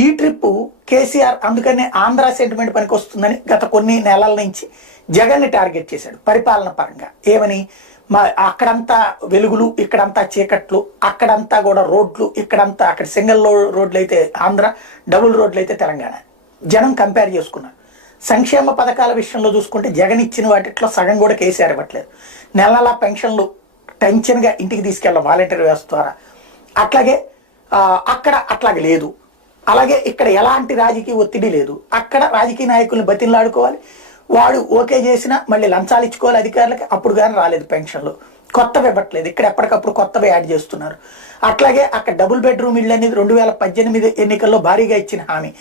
ఈ ట్రిప్ కేసీఆర్ అందుకనే ఆంధ్ర సెంటిమెంట్ పనికి వస్తుందని గత కొన్ని నెలల నుంచి జగన్ని టార్గెట్ చేశాడు పరిపాలన పరంగా. ఏమని, అక్కడంతా వెలుగులు, ఇక్కడంతా చీకట్లు, అక్కడంతా కూడా రోడ్లు, ఇక్కడంతా అక్కడ సింగిల్ రోడ్లు అయితే ఆంధ్ర, డబుల్ రోడ్లు అయితే తెలంగాణ. జనం కంపేర్ చేసుకున్నారు. సంక్షేమ పథకాల విషయంలో చూసుకుంటే జగన్ ఇచ్చిన వాటిలో సగం కూడా కేసీఆర్ ఇవ్వట్లేదు. నెలల పెన్షన్లు టెన్షన్గా ఇంటికి తీసుకెళ్ళాం వాలంటీర్ వ్యవస్థ ద్వారా. అట్లాగే అక్కడ అట్లాగే లేదు. అలాగే ఇక్కడ ఎలాంటి రాజకీయ ఒత్తిడి లేదు. అక్కడ రాజకీయ నాయకుల్ని బతిలాడుకోవాలి, వాడు ఓకే చేసినా మళ్ళీ లంచాలు ఇచ్చుకోవాలి అధికారులకి, అప్పుడు కానీ రాలేదు పెన్షన్లు. కొత్తవి ఇవ్వట్లేదు, ఇక్కడ ఎప్పటికప్పుడు కొత్తవి యాడ్ చేస్తున్నారు. అట్లాగే అక్కడ డబుల్ బెడ్రూమ్ ఇళ్ళు అనేది 2018 ఎన్నికల్లో భారీగా ఇచ్చిన హామీ,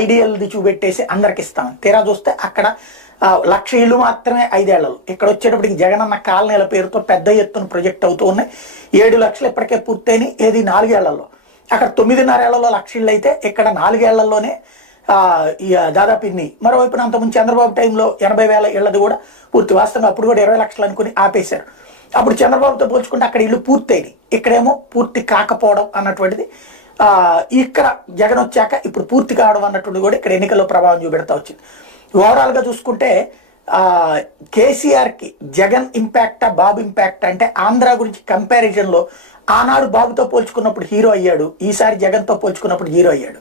ఐడియల్ది చూపెట్టేసి అందరికి ఇస్తామని. తీరా చూస్తే అక్కడ 1,00,000 ఇళ్ళు మాత్రమే 5 ఏళ్లలో. ఇక్కడ వచ్చేటప్పటికి జగనన్న కాలనీల పేరుతో పెద్ద ఎత్తున ప్రొజెక్ట్ అవుతూ ఉన్నాయి. 7 లక్షలు ఇప్పటికే పూర్తయినాయి, ఏది 4 ఏళ్లలో. అక్కడ 9.5 ఏళ్లలో 1,00,000 ఇళ్ళు అయితే ఇక్కడ 4 ఏళ్లలోనే దాదాపు ఇన్ని. మరోవైపున అంతకుముందు చంద్రబాబు టైంలో 80,000 ఇళ్ళది కూడా పూర్తి. వాస్తవంగా అప్పుడు కూడా 20 లక్షలు అనుకుని ఆపేశారు. అప్పుడు చంద్రబాబుతో పోల్చుకుంటే అక్కడ ఇల్లు పూర్తయినాయి, ఇక్కడేమో పూర్తి కాకపోవడం అన్నటువంటిది. ఇక్కడ జగన్ వచ్చాక ఇప్పుడు పూర్తి కావడం అన్నటువంటిది కూడా ఇక్కడ ఎన్నికల్లో ప్రభావం చూపెడతా వచ్చింది. ఓవరాల్గా చూసుకుంటే కేసీఆర్కి జగన్ ఇంపాక్టా బాబు ఇంపాక్ట్ అంటే ఆంధ్ర గురించి కంపారిజన్లో ఆనాడు బాబుతో పోల్చుకున్నప్పుడు హీరో అయ్యాడు, ఈసారి జగన్తో పోల్చుకున్నప్పుడు జీరో అయ్యాడు.